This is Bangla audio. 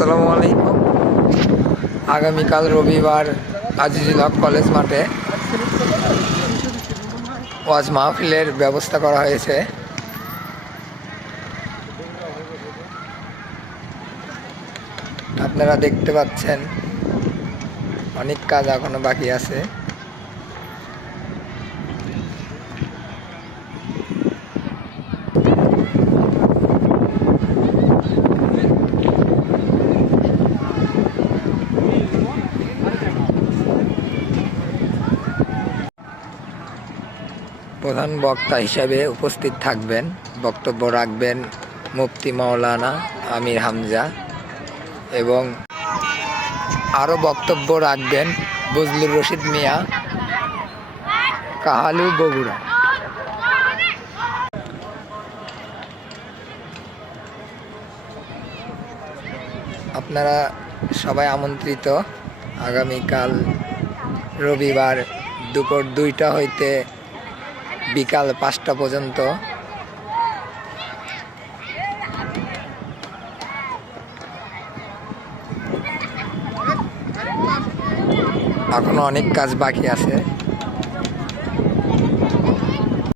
আসসালামু আলাইকুম। আগামীকাল রবিবার আজিজুল হক কলেজ মাঠে ওয়াজ মাহফিলের ব্যবস্থা করা হয়েছে। আপনারা দেখতে পাচ্ছেন, অনেক কাজ এখনও বাকি আছে। প্রধান বক্তা হিসাবে উপস্থিত থাকবেন, বক্তব্য রাখবেন মুফতি মাওলানা আমির হামজা এবং আরও বক্তব্য রাখবেন বজলুর রশিদ মিয়া, কাহালু বগুড়া। আপনারা সবাই আমন্ত্রিত। আগামীকাল রবিবার দুপুর দুইটা হইতে বিকাল পাঁচটা পর্যন্ত। এখনও অনেক কাজ বাকি আছে।